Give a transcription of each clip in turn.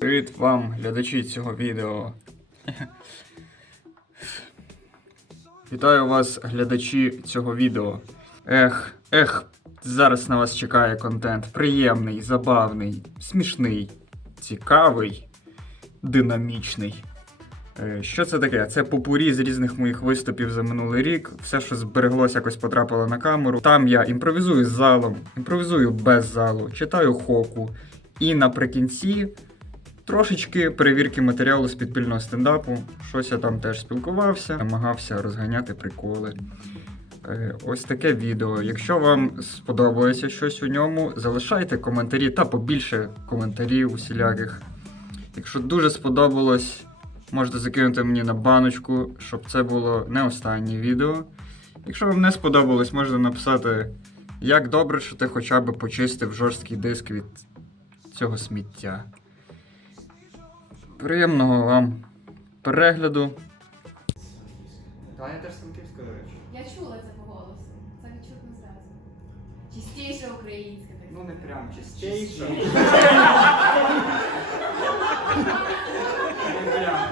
Привіт вам, глядачі цього відео. Вітаю вас, глядачі цього відео. Ех, ех, зараз на вас чекає контент. Приємний, забавний, смішний, цікавий, динамічний. Е, Що це таке? Це попурі з різних моїх виступів за минулий рік. Все, що збереглося, якось потрапило на камеру. Там я імпровізую з залом, імпровізую без залу, читаю хоку. І наприкінці трошечки перевірки матеріалу з підпільного стендапу. Щось я там теж спілкувався, намагався розганяти приколи. Е, Ось таке відео. Якщо вам сподобається щось у ньому, залишайте коментарі та побільше коментарів усіляких. Якщо дуже сподобалось, можете закинути мені на баночку, щоб це було не останнє відео. Якщо вам не сподобалось, можете написати, як добре, що ти хоча б почистив жорсткий диск від цього сміття. Приємного вам перегляду. Таня теж з Франківська, до речі. Я чула це по голосу. Це відчутно зразу. Чистіше українська так. Ну не прям чистіше. Не прям.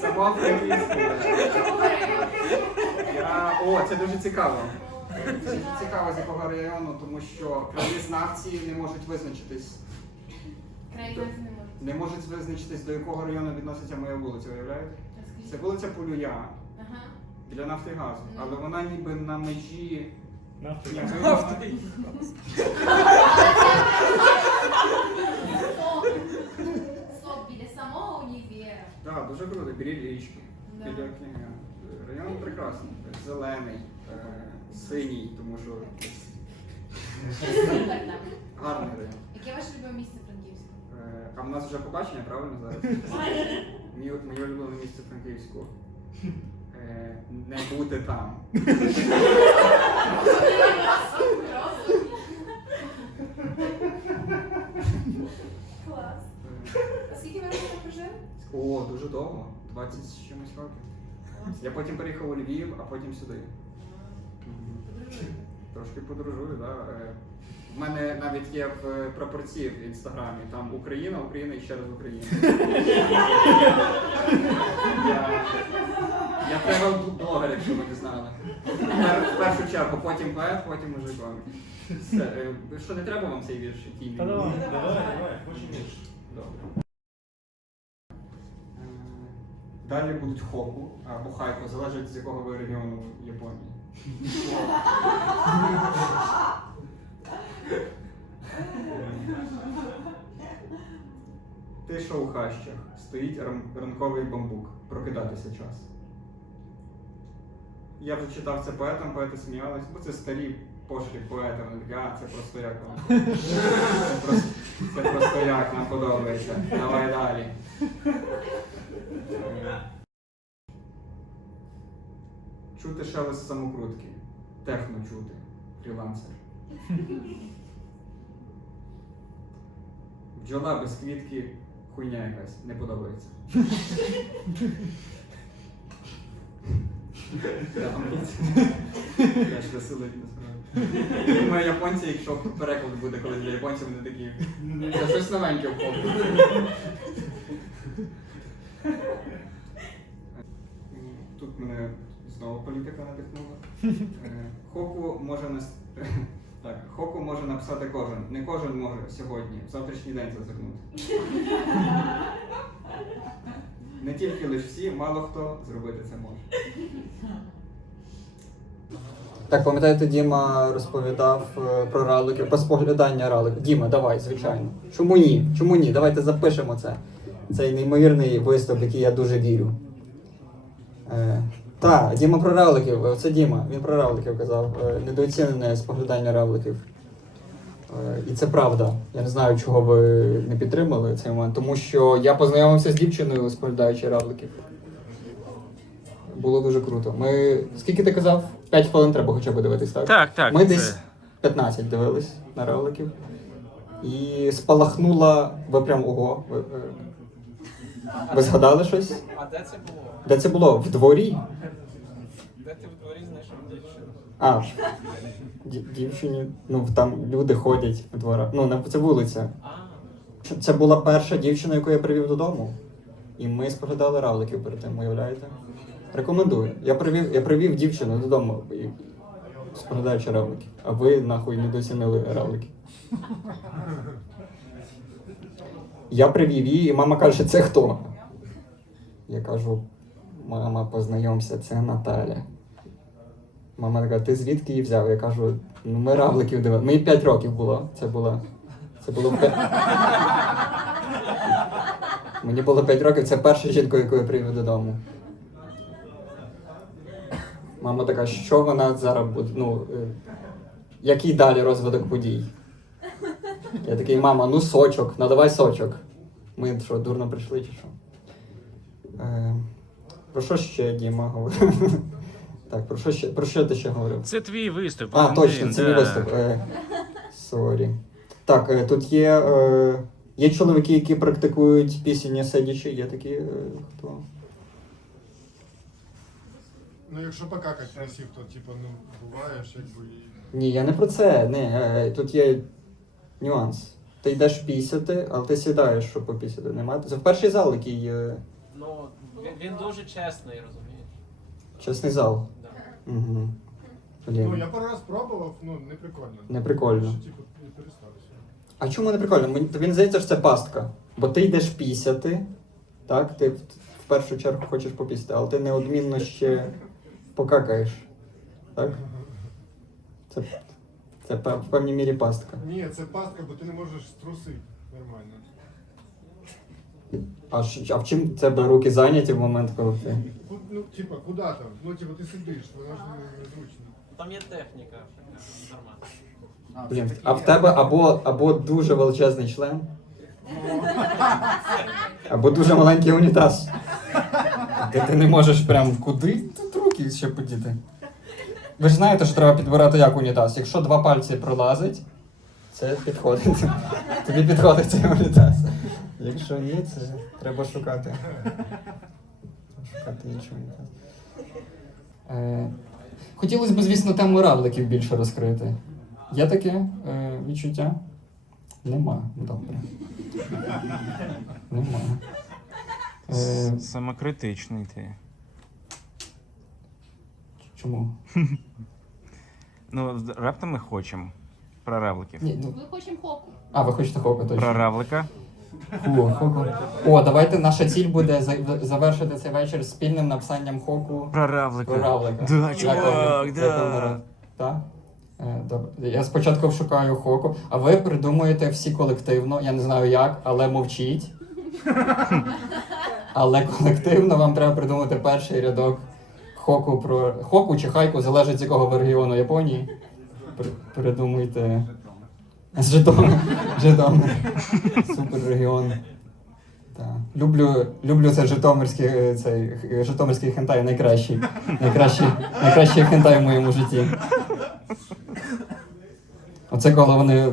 Сама Франківська. Я... О, це дуже цікаво. Це цікаво з якого району, тому що краєзнавці не можуть визначитись. Не можуть визначитись, до якого району відноситься моя вулиця, уявляєте? Це вулиця Полюя Ага. біля нафти і газу, Ну. але вона ніби на межі. Нафти. Стоп, біля самого універа. Так, дуже круто, біля річки, Да. біля книги. Район прекрасний, зелений, е, синій, тому що Супер там. гарний район. Яке ваше любиме місце А в нас вже побачення, правильно зараз? Моє, моє улюблене місце Франківську. Е, Не бути там. Клас. Е, А скільки ви років прожили? О, дуже довго, 20 з чимось років. Я потім переїхав у Львів, а потім сюди. Мгм. Трошки подорожую, да. В мене навіть є в е, прапорці в інстаграмі. Там Україна, Україна і ще раз Україна. я, я тревел блогер, якщо ви не знали. В першу чергу, потім поет, потім мужик комік. Все, е, що не треба вам цей вірш? який Та давай, давай, давай, хочеш більше. Добре. Е, Далі будуть хоку або хайко, залежить з якого ви регіону Японії. Тиша у хащах. Стоїть ранковий бамбук. Прокидатися час. Я вже читав це поетам, поети сміялись, бо це старі пошлі поети. Вони такі, а, це просто як вам. Це просто, як нам подобається. Давай далі. Чути шелест самокрутки. Техно чути. Фрілансер. Бджола без квітки хуйня якась. Не подобається. Це Теж веселить насправді. Думаю, японці, якщо переклад буде колись для японців, вони такі. Це щось новеньке в хоку. Тут мене знову політика надихнула. Е, Хоку може нас. Так, Хоку може написати кожен. Не кожен може сьогодні, в завтрашній день зазирнути. Не тільки лише всі, мало хто зробити це може. Так, пам'ятаєте, Діма розповідав е, про раликів, про споглядання раликів. Діма, давай, звичайно. Чому ні? Чому ні? Давайте запишемо це. Цей неймовірний виступ, який я дуже вірю. Е, так, Діма про равликів. Це Діма, він про равликів казав. Е, недооцінене споглядання равликів. Е, і це правда. Я не знаю, чого ви не підтримали цей момент, тому що я познайомився з дівчиною, споглядаючи равликів. Було дуже круто. Ми. Скільки ти казав? 5 хвилин треба хоча б дивитись, так? Так, так. Ми це- десь 15 дивились на равликів. І спалахнула. Ви прям ого. Ви, е, ви згадали щось? А де це було? Де це було? В дворі? Де ти в дворі знайшов дівчину? А, дівчині. Ну, там люди ходять в дворах. Ну, це вулиця. Це була перша дівчина, яку я привів додому. І ми споглядали равликів перед тим, уявляєте? Рекомендую. Я привів, я привів дівчину додому, споглядаючи равликів. А ви нахуй недооцінили равликів. Я привів її, і мама каже, це хто? Я кажу, мама, познайомся, це Наталя. Мама така, ти звідки її взяв? Я кажу, ну ми равликів дивилися. Мені 5 років було. Це було. Це було 5... Мені було 5 років, це перша жінка, яку я привів додому. Мама така, що вона зараз буде? Ну, е, який далі розвиток подій? Я такий, мама, ну сочок, надавай сочок. Ми що, дурно прийшли чи що? Е, про що ще Діма говорив? Так, про що ще про що ти ще говорив? Це твій виступ. А, Валентин, точно, це да. мій виступ. Е, Сорі. Так, е, тут є. Е, є чоловіки, які практикують пісення сидячи, є такі. Е, хто? Ну, якщо покакать красив, то типу, ну, буває ж якби. Ні, я не про це. Не, е, тут є нюанс. Ти йдеш пісяти, але ти сідаєш, щоб попісяти. Немає. Це в перший зал, який е, Ну, він, він дуже чесний, розумієш? чесний зал. Да. Угу. Ну, Блін. я пару раз пробував, ну, не прикольно. Не прикольно. Що, типу. А чому не прикольно? Мені тобі здається, що це пастка. Бо ти йдеш пісяти, так? Ти в, в першу чергу хочеш попісяти, але ти неодмінно ще покакаєш. Так? Це, це в певній мірі пастка. Ні, це пастка, бо ти не можеш струсити нормально. А, а в чим тебе руки зайняті в момент, коли ти. Ку- Ну, типа, куди там? Ну, типу, ти сидиш, воно ж не- незручно. Там є техніка, така, нормально. Блін, а в тебе або, або дуже величезний член, або дуже маленький унітаз. Де ти не можеш прям куди тут руки ще подіти. Ви ж знаєте, що треба підбирати як унітаз. Якщо два пальці пролазить, це підходить. Тобі підходить цей унітаз. Якщо ні, це треба шукати. Шукати інший унітаз. Е, Хотілося б, звісно, тему равликів більше розкрити. Є таке е, відчуття? Нема. Добре. Нема. Е, Самокритичний ти. Чому? Ну, раптом ми хочемо. Про равликів. Ні, ну, Ми хочемо хоку. а, ви хочете хоку точно. Про равлика. О, хоку. О, давайте наша ціль буде за- завершити цей вечір спільним написанням хоку Про равлика. про равлика. Да, чувак, да. Так? Е, Добре. Я спочатку шукаю хоку, а ви придумуєте всі колективно, я не знаю як, але мовчіть. Але колективно вам треба придумати перший рядок хоку про. Хоку чи хайку, залежить з якого ви регіону Японії. При- Придумуйте. З Житомир. Житомир. Супер регіон. Так. Люблю, люблю це житомирський, цей, житомирський хентай найкращий. Найкращий, найкращий хентай в моєму житті. Оце коли вони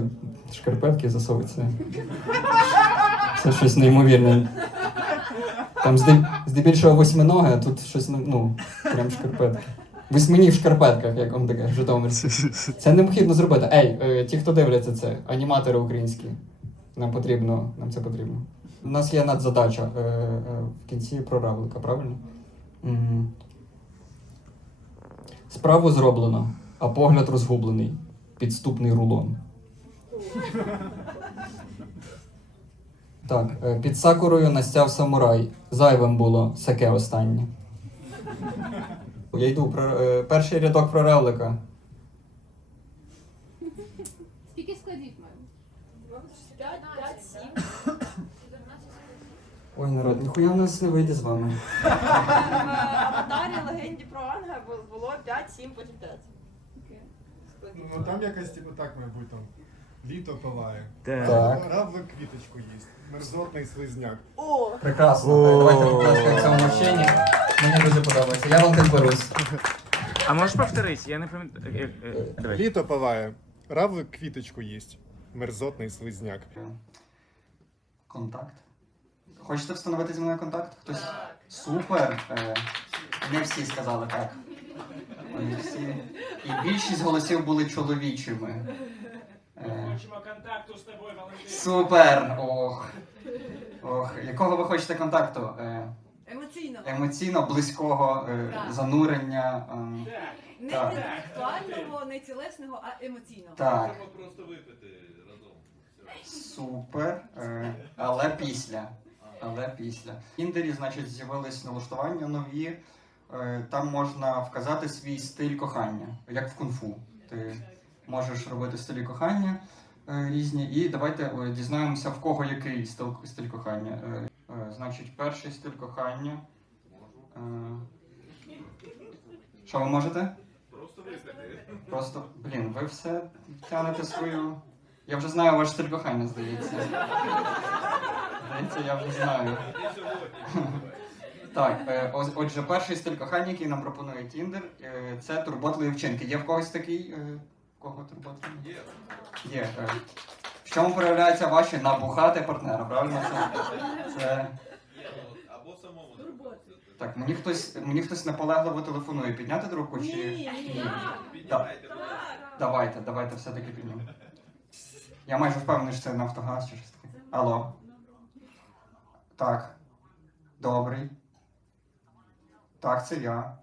шкарпетки засовують це. Це щось неймовірне. Там здебільшого восьминоги, а тут щось, ну, прям шкарпетки. Восьмині в шкарпетках, як вам таке, житомирське. Це необхідно зробити. Ей, е, ті, хто дивляться це, аніматори українські. Нам потрібно, нам це потрібно. У нас є надзадача е, е, в кінці про равлика, правильно? Мгм. Справу зроблено, а погляд розгублений. Підступний рулон. Так, е, під сакурою настяв самурай. Зайвим було саке останнє. Я йду про е, перший рядок про равлика. Скільки складів маємо? 5, 5, 7. Ой, народ, ніхуя в нас не вийде з вами. В аватарі легенді про Анга було 5, 7, потім 5. Ну, там якось, типу, так має бути там. Літо палає. Так. Равлик квіточку їсть. Мерзотний слизняк. О! Прекрасно. Так, Давайте поплескаємо цьому вченні. Мені дуже подобається. Я вам підберусь. А можеш повторити? Я не пам'ятаю. Е, е, Давай. Літо палає. Равлик квіточку їсть. Мерзотний слизняк. Контакт. Хочете встановити зі мною контакт? Хтось? Супер. Е, Не всі сказали так. Не всі. І більшість голосів були чоловічими. Е, Хочемо контакту з тобою, Валентин. Супер! Ох. Ох. Якого ви хочете контакту? Е, Емоційно. емоційно близького е, Так. занурення. ем, Так, Не Так. інтелектуального, не тілесного, а емоційного. Так, Треба просто випити разом. Все. супер. Е, але після. Але після. В Тіндері, значить, з'явились налаштування нові. Е, Там можна вказати свій стиль кохання, як в кунг-фу. Ти можеш робити стилі кохання е, різні. І давайте дізнаємося, в кого який стиль, стиль кохання. Е, е, Значить, перший стиль кохання. Що ви можете? Просто випити. Просто, блін, ви все тянете свою. Я вже знаю ваш стиль кохання, здається. Здається, я вже знаю. Так, отже, перший стиль кохання, який нам пропонує Тіндер, це турботливі вчинки. Є в когось такий? В кого турботливі? Є. Є. е. В чому проявляються ваші набухати партнера, правильно? Це, це... Або самому. Турботи. Так, мені хтось, мені хтось наполегливо телефонує. Підняти трубку чи. Ні, ні. Піднімайте, будь ласка. Давайте, давайте все-таки піднімемо. Я майже впевнений, що це Нафтогаз чи щось таке. Алло. Так. Добрий. Так, це я.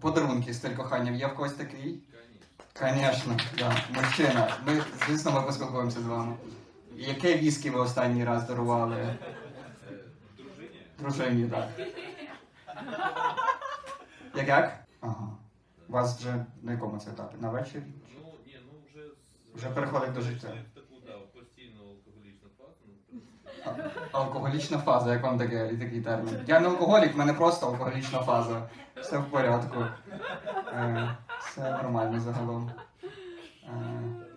Подарунки стиль кохання. Є в когось такий? Звісно, да. Мужчина. Ми, звісно, ми поспілкуємося з вами. Яке віскі ви останній раз дарували? Дружині? Дружині, так. Як як? Ага. У вас вже на якому це етапі? На вечір? Ну, ні, ну вже... Вже переходить до життя. В таку, да, постійну алкоголічну фазу. Ну, в принципі, Алкоголічна фаза, як вам таке, такий термін? Я не алкоголік, в мене просто алкоголічна фаза. Все в порядку. Е, все нормально загалом. Е,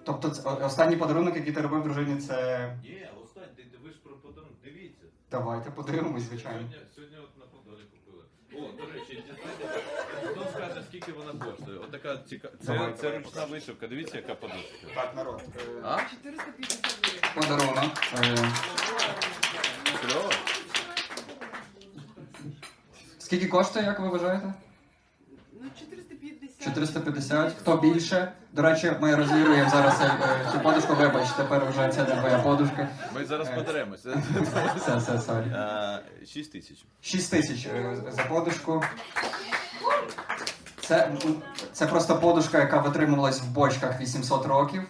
тобто останній подарунок, який ти робив дружині, це. Ні, останній, ти- ви ж про подарунок, дивіться. Давайте подивимось, звичайно. Сьогодні, сьогодні от. О, до речі, дізнайтеся, хто скаже, скільки вона коштує. Отака ціка... Це, це ручна вишивка, дивіться, яка подушка. Так, народ. А? 450 гривень. Подарунок. Е, Кльово? скільки коштує, як ви вважаєте? Ну, 450. 450. Хто більше? До речі, ми розігруємо зараз е, цю подушку. Вибач, тепер вже це не твоя подушка. Ми зараз Е. подеремося. Все, все, сорі. 6 тисяч. 6 тисяч е, за подушку. Це, це просто подушка, яка витримувалась в бочках 800 років.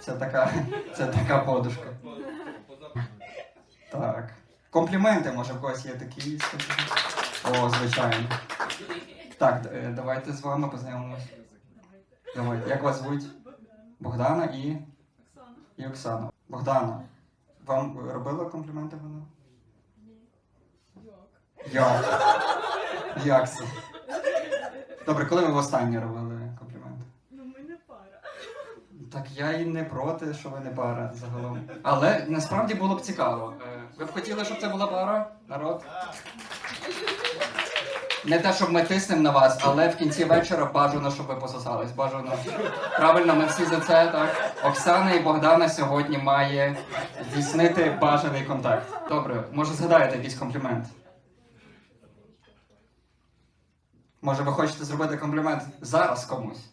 Це така, це така подушка. Так. Компліменти, може, в когось є такі. О, звичайно. Так, е, давайте з вами познайомимось. Давайте. Як вас звуть? Богдана і. І Оксана. Богдана, вам робила компліменти вона? Як? Як це? Добре, коли ви востаннє робили компліменти? Ну, ми не пара. Так я і не проти, що ви не пара загалом. Але насправді було б цікаво. Е, Ви б хотіли, щоб це була пара, народ? Не те, щоб ми тиснемо на вас, але в кінці вечора бажано, щоб ви пососались. Бажано. Правильно, ми всі за це, так? Оксана і Богдана сьогодні має здійснити бажаний контакт. Добре, може згадаєте якийсь комплімент? Може, ви хочете зробити комплімент зараз комусь?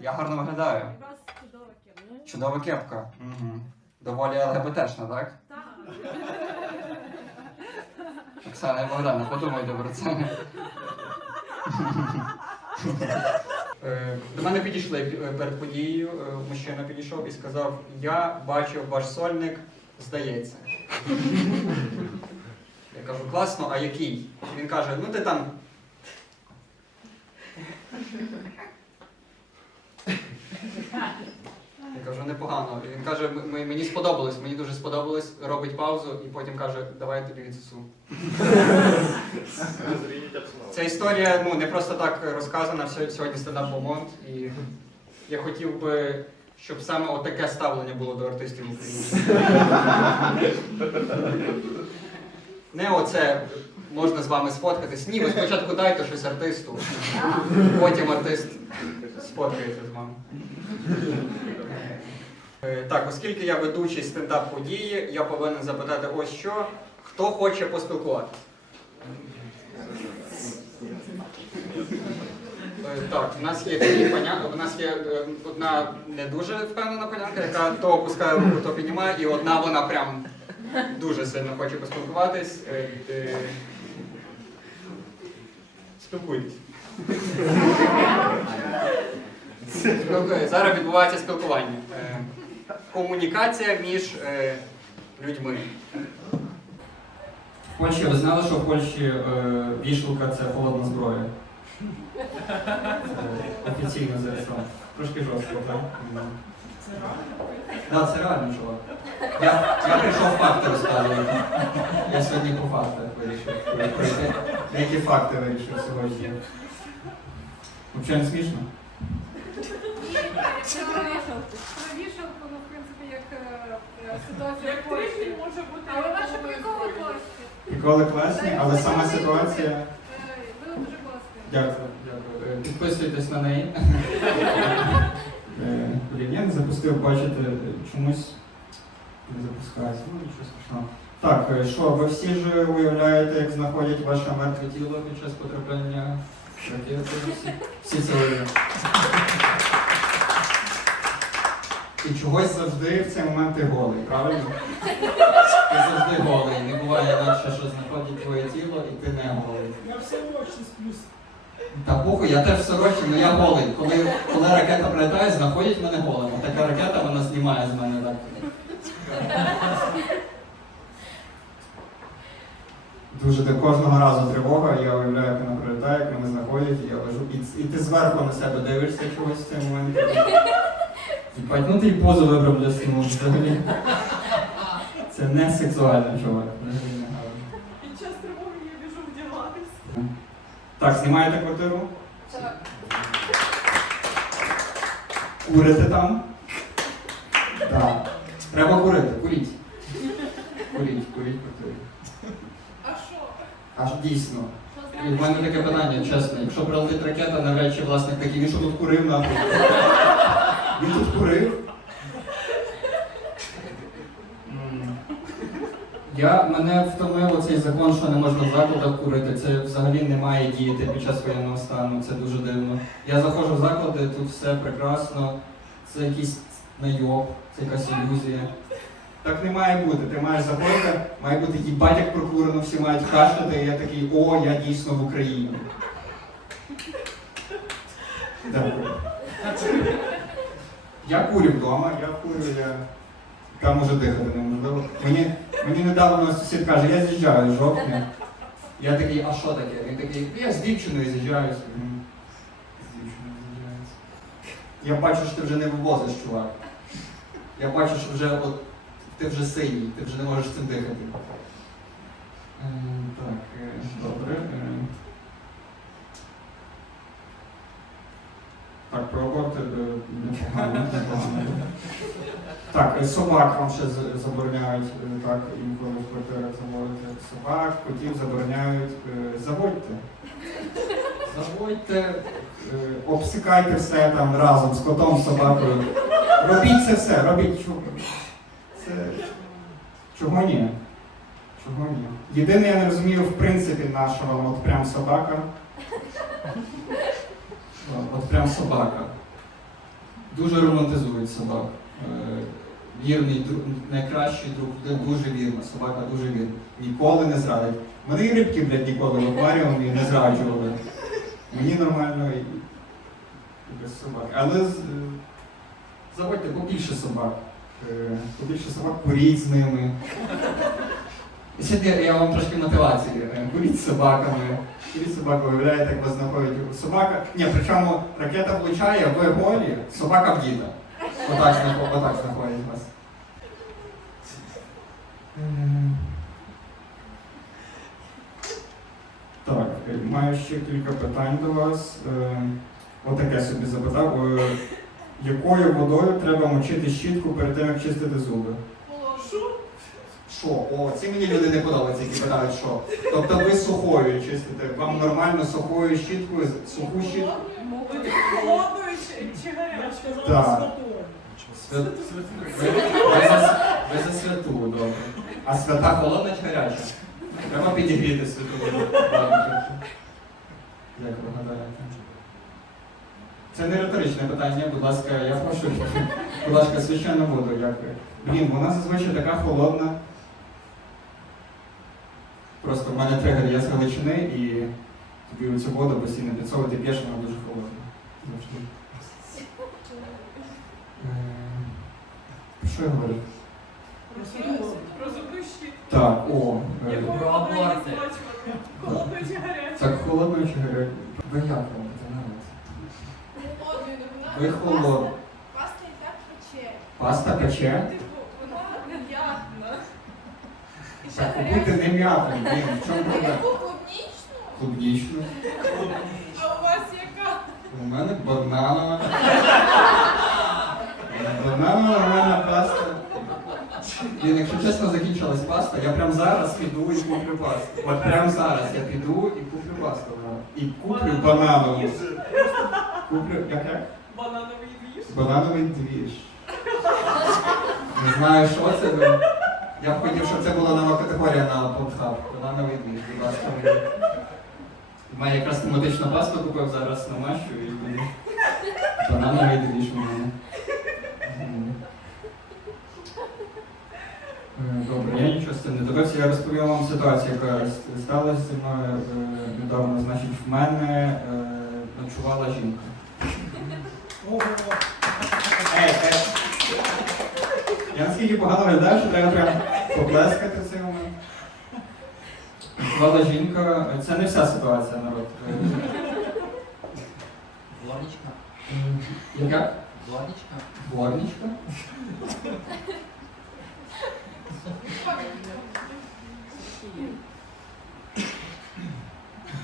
Я гарно виглядаю. У вас чудова. Чудова кепка. Угу. Доволі ЛГБТшна, так? Так. Оксана і Богдана, подумайте про це. Е, До мене підійшли е, перед подією. е, Мужчина підійшов і сказав: Я бачив ваш сольник, здається. Я кажу, класно, а який? Він каже, ну ти там. Я кажу, непогано. Він каже, «М- м- мені сподобалось, мені дуже сподобалось, робить паузу і потім каже, давай я тобі відсосу. Ця історія ну, не просто так розказана, Сьо- сьогодні стендап Бомонт. І я хотів би, щоб саме отаке ставлення було до артистів України. Не оце можна з вами сфоткатись. Ні, ви спочатку дайте щось артисту, потім артист сфоткається з вами. Е, Так, оскільки я ведучий стендап події, я повинен запитати ось що. Хто хоче поспілкуватися? Е, Так, у нас є дві паня... у нас є е, одна не дуже впевнена панянка, яка то опускає руку, то піднімає, і одна вона прям дуже сильно хоче поспілкуватись. Спілкуйтесь. Зараз відбувається спілкування. Е, Комунікація між е, людьми. В Польщі ви знали, що в Польщі е, вішалка це холодна зброя. Це офіційно ЗСУ. Трошки жорстко, так? Так, це реально чувак. Я, я прийшов факти розказувати. Я сьогодні по фактах вирішив. Які факти вирішив сьогодні? Взагалі не смішно? Про вішалку, ну, в принципі, як е, ситуація в Польщі. може бути. Але ваші приколи класні. Приколи класні, але сама ситуація. Е, Ви дуже класні. Дякую, дякую. Е, Підписуйтесь на неї. Е, я не запустив, бачите, чомусь не запускається. Ну, нічого страшного. Так, е, що, ви всі ж уявляєте, як знаходять ваше мертве тіло під час потрапляння ракети? Всі, всі це уявляють. І чогось завжди в цей момент ти голий, правильно? Ти завжди голий. Не буває інакше, що знаходять твоє тіло і ти не голий. Я все очі сплюс. Та похуй, я теж в сорочі, але я голий. Коли, коли ракета прилітає, знаходять мене голим. Така ракета вона знімає з мене так. Дуже ти кожного разу тривога, я уявляю, як вона прилітає, як мене знаходять, і я лежу. І, і ти зверху на себе дивишся чогось в цей момент. Їбать, ну ти й позу вибрав для сну взагалі. Це не сексуально, чувак. Під час тривоги я біжу вдягатись. Так, знімаєте квартиру? Так. Курите там? Так. Треба курити, куріть. Куріть, куріть, куріть. А що? Аж дійсно. В мене таке питання, чесно. Якщо прилетить ракета, навряд чи власник такий, він що тут курив нахуй? Він тут курив? Я, мене втомив цей закон, що не можна в закладах курити. Це взагалі не має діяти під час воєнного стану. Це дуже дивно. Я заходжу в заклади, тут все прекрасно. Це якийсь найоб, це якась ілюзія. Так не має бути. Ти маєш заходити, має бути їбать як прокурено, всі мають кашляти, і я такий, о, я дійсно в Україні. Дякую. Я курю вдома, я курю, я там уже дихати неможливо. Мені, мені недавно сусід каже, я з'їжджаю з жовтня. Я такий, а що таке? Він такий, я з дівчиною з'їжджаюся. З дівчиною з'їжджаюся. Я бачу, що ти вже не вивозиш, чувак. Я бачу, що вже от ти вже синій, ти вже не можеш цим дихати. Е, Так, е, добре. е. Так, про аборти е, непогано. Так, е, собак вам ще забороняють, е, так, інколи в квартирах заводити. Собак, котів забороняють. Заводьте. Заводьте, обсикайте все там разом з котом, собакою. Робіть це все, робіть. Чого? Це... Чого ні? Чого ні? Єдине, я не розумію, в принципі, нашого от прям собака. От- От прям собака. Дуже романтизують собак. Е, Вірний друг, найкращий друг, дуже вірна, собака дуже вірна. Ніколи не зрадить. Вони і рибки, блядь, ніколи в акваріумі не зраджували. Мені нормально і, без собак. Але е, заводьте побільше собак. Е, Побільше собак, куріть з ними. Сьогодні я вам трошки мотивації. Куріть з собаками. Куріть з собакою, уявляєте, як вас знаходить собака. Ні, причому ракета влучає, ви голі, собака вдіта. Отак, отак знаходить вас. Так, е, маю ще кілька питань до вас. Е, Отаке собі запитав. Е, Якою водою треба мочити щітку перед тим, як чистити зуби? Що? О, ці мені люди не подобаються, які питають, що. Тобто ви сухою чистите. Вам нормально сухою щіткою, суху щітку? Холодною чи, чи гарячою? Так. Свят... Ви, ви, за, ви за святу, добре. А свята холодна чи гаряча? Треба підігріти святу. Як ви гадаєте? Це не риторичне питання, будь ласка, я прошу. Будь ласка, священну воду, дякую. Блін, вона зазвичай така холодна. Просто в мене тригер є з Галичини і тобі цю воду постійно підсовувати п'єш, вона дуже холодна. Завжди. Е, Що я говорю? Про зубну. Так, о. е. Холодну чи гарячу? Так холодно чи гаряче? Ви як робите? Нравиться? Холодною не. Ви холодно. Паста і так пече. Паста пече вона м'ятна. І ще Так гаряча. Купити не м'ятно, блін, в чому проблема? Яку клубнічну? Клубнічну. А у вас яка? У мене бананова. Бананова нормальна паста. Блін, якщо чесно, закінчилась паста, я прямо зараз піду і куплю пасту. От прямо зараз я піду і куплю пасту. І куплю бананову. Куплю, як як? Банановий двіж. Банановий двіж. Не знаю, що це. Я б хотів, щоб це була нова категорія на Pornhub. Банановий двіж, будь ласка, мені. Маю якраз тематичну пасту купив зараз на мащу і банановий двіж у мене. Е, Добре, я нічого з цим не добився. Я розповім вам ситуацію, яка сталася зі мною е, недавно. Значить, в мене е, ночувала жінка. Я наскільки погано виглядаю, що треба прям поплескати в цей момент. Ночувала жінка. Це не вся ситуація, народ. Дворничка. Яка? Дворничка. Дворничка?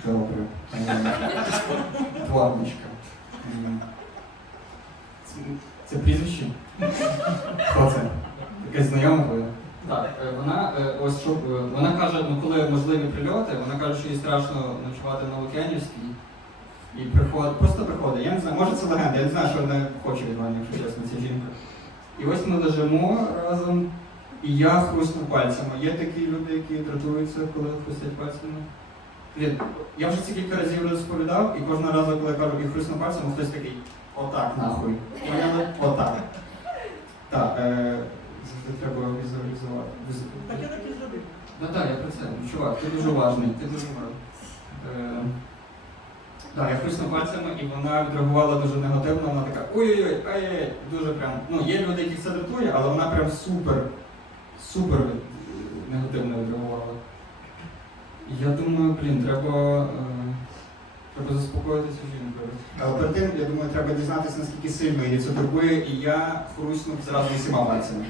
Добре. Це, це прізвище? Хто це? Якась знайома твоя? Так, е, вона е, ось що е, вона каже, ну коли можливі прильоти, вона каже, що їй страшно ночувати на Лук'янівській. І приходить, просто приходить. Я не знаю, може це легенда, я не знаю, що вона хоче від мене, якщо чесно, ця жінка. І ось ми лежимо разом, і я хрусну пальцями. Є такі люди, які дратуються, коли хрустять пальцями. Блін, я вже це кілька разів розповідав, і кожного разу, коли я кажу і хрусну пальцями, хтось такий отак нахуй. Поняли? Отак. Так, е, завжди треба візуалізувати. Так я так і зробив. Я про це. Ну, чувак, ти дуже важний, ти дуже. Е, так, я хрустну пальцями, і вона відреагувала дуже негативно. Вона така ой-ой-ой, ай-яй, дуже прям. Ну, є люди, яких це дратує, але вона прям супер, супер негативно відреагувала. Я думаю, блін, треба, е, треба заспокоїти цю жінку. Але перед тим, я думаю, треба дізнатися, наскільки сильно її це турбує, і я хруснув зразу всіма пальцями.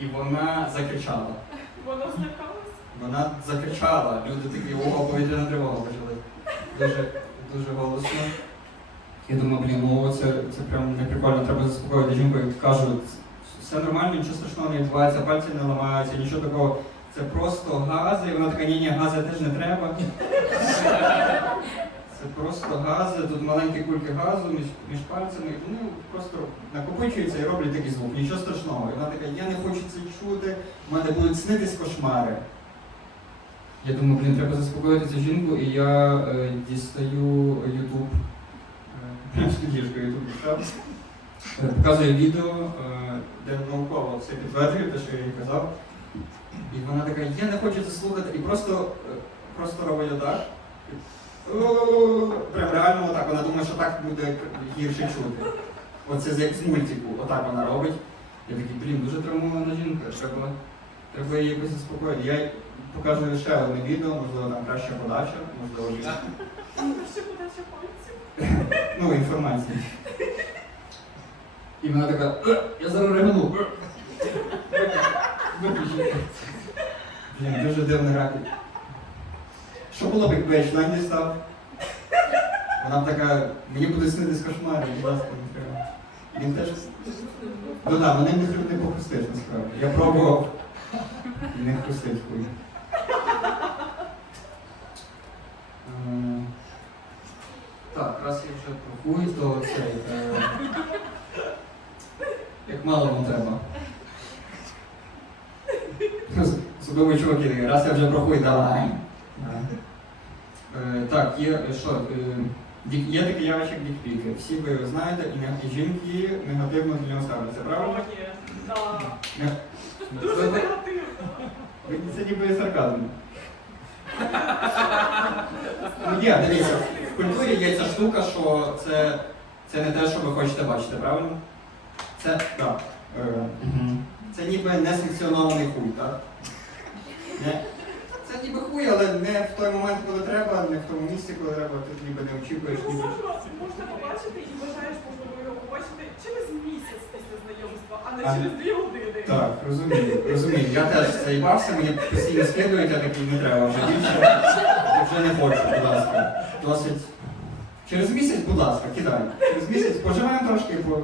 І вона закричала. Вона злякалась. Вона закричала, люди такі ого, повітряна тривога почали. Дуже, дуже голосно. Я думаю, блін, ну це, це прям не прикольно, треба заспокоїти жінку і кажу, все нормально, нічого страшного не відбувається, пальці не ламаються, нічого такого. Це просто гази, і вона така, ні, ні, гази теж не треба. Це просто гази, тут маленькі кульки газу між, між пальцями, вони просто накопичуються і роблять такий звук, нічого страшного. І вона така, я не хочу це чути, в мене будуть снитись кошмари. Я думаю, блін, треба заспокоїти цю жінку, і я е, дістаю Ютуб. Прям Ютуб. Е, Показує відео, е, де науково все підтверджує, те, що я їй казав. І вона така, я не хочу це слухати, і просто, е, просто робить отак. Прям реально отак. Вона думає, що так буде гірше чути. Оце як з мультику, отак вона робить. Я такий, блін, дуже травмована жінка, треба, треба її якось заспокоїти. Я покажу ще одне відео, можливо, там краща подача, можливо, ні. Ще подача пальців. ну, інформації. І вона така, «Е, я зараз Виключи. Блін, дуже дивний ракет. Що було б, якби я член дістав? Вона така, мені буде снитись кошмари, будь ласка, не треба. Він теж. Ну так, мене не, хр- не похрустиш насправді. Я пробував. Не хрустить хуй. Так, раз я вже про хуй, то цей. Е... Як мало вам треба. Особливо чуваки раз я вже про хуй, давай. Так, є що, е, Є таке явище, як дікпіки. Всі ви знаєте, і жінки негативно до нього ставляться, правильно? Не- Дуже негативно. Це ніби сарказм. Ну є, дивіться, в культурі є ця штука, що це, це не те, що ви хочете бачити, правильно? Це, так. Е. Це ніби несанкціонований хуй, так? Не, ніби хуй, але не в той момент, коли треба, не в тому місці, коли треба, ти ніби не очікуєш, Ну, ніби. Можна побачити і вважаєш, можливо, його побачити через місяць після знайомства, а не А, через дві години. Так, розумію, розумію. Я теж заїбався, мені постійно скидують, я такий не треба вже більше. Вже не хочу, будь ласка. Досить. Через місяць, будь ласка, кидай. Через місяць поживаємо трошки, по...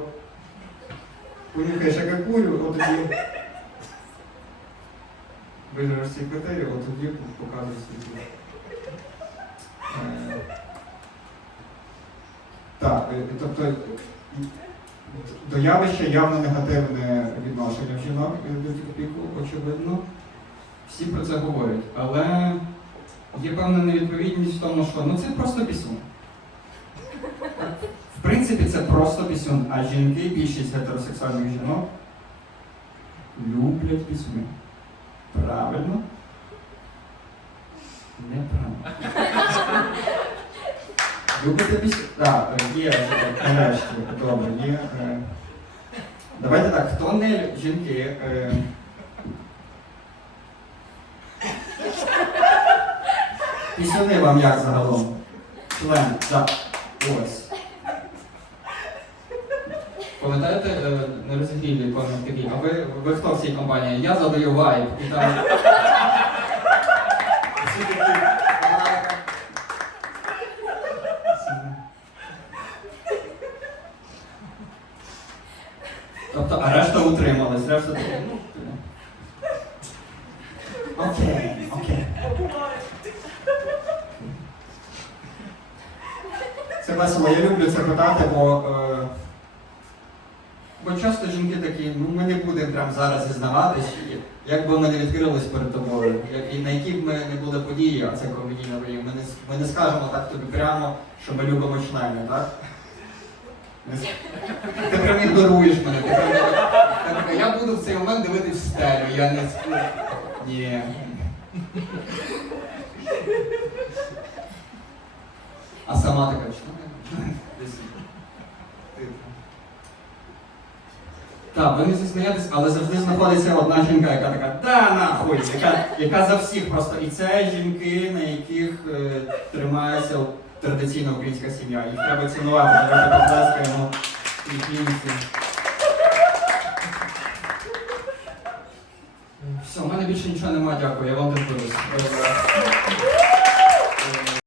понюхаєш як я курю, от Виживеш ці критерії, от тоді показуєш свій. Е, Так, е, тобто до явища явно негативне відношення в жінок е, до тіктоку, очевидно. Всі про це говорять. Але є певна невідповідність в тому, що ну це просто пісюн. В принципі, це просто пісюн, а жінки, більшість гетеросексуальних жінок, люблять пісюни. Правильно? Неправильно. Любите пісню? Так, є е, нарешті, добре, є. е. Давайте так, хто не жінки. е, Пісюни вам як загалом? Член, так. Ось. Пам'ятаєте, е, певно такий, а ви, ви хто в цій компанії? Я задаю вайб і там. Такі, «А, Тобто, а решта утрималась, решта таки, ну. Окей, окей. Буває. Це весело, я люблю це питати, бо, е, бо часто жінки такі, ну ми не будемо прямо зараз зізнаватись, як би ми не відкрились перед тобою, як, і на які б ми не були події, а це комедійна подія, ми не, ми не скажемо так тобі прямо, що ми любимо члени, так? Ти прям ігноруєш мене, ти прям ти така, я буду в цей момент дивитись в стелю, я не с- Ні. А сама така, що Десь. Типу. Так, ви не зізнаєтесь, але завжди знаходиться одна жінка, яка така, да нахуй, яка, яка за всіх просто. І це жінки, на яких е, тримається традиційна українська сім'я. Їх треба цінувати, давайте поплескаємо українці. Все, у мене більше нічого немає, дякую, я вам дякую.